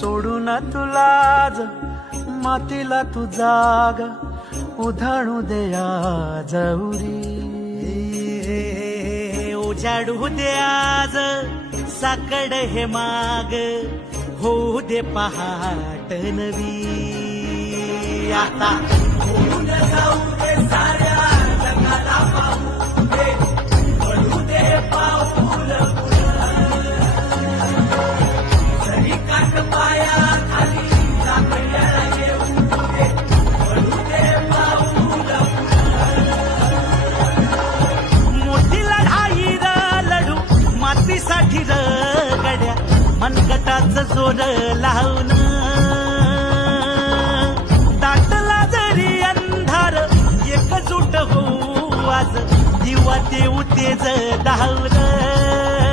सोडून तुलाज मातीला तू जाग उधाणू दे आज उरी. उजाडू दे आज साकड हे माग होऊ दे पहाट नवी. आता होऊन जाऊ दे साऱ्या जगाला पाहू दे पडू दे पाऊल जरी काट पाया खाली जागल्याला येऊ दे पडू दे पाऊल. मोठी लढाई र लढू मातीसाठी र गड्या मनगटाच जोर लावून. दाटला जरी अंधार एकजूट होऊ आज दिवा देऊ तेज धावलं.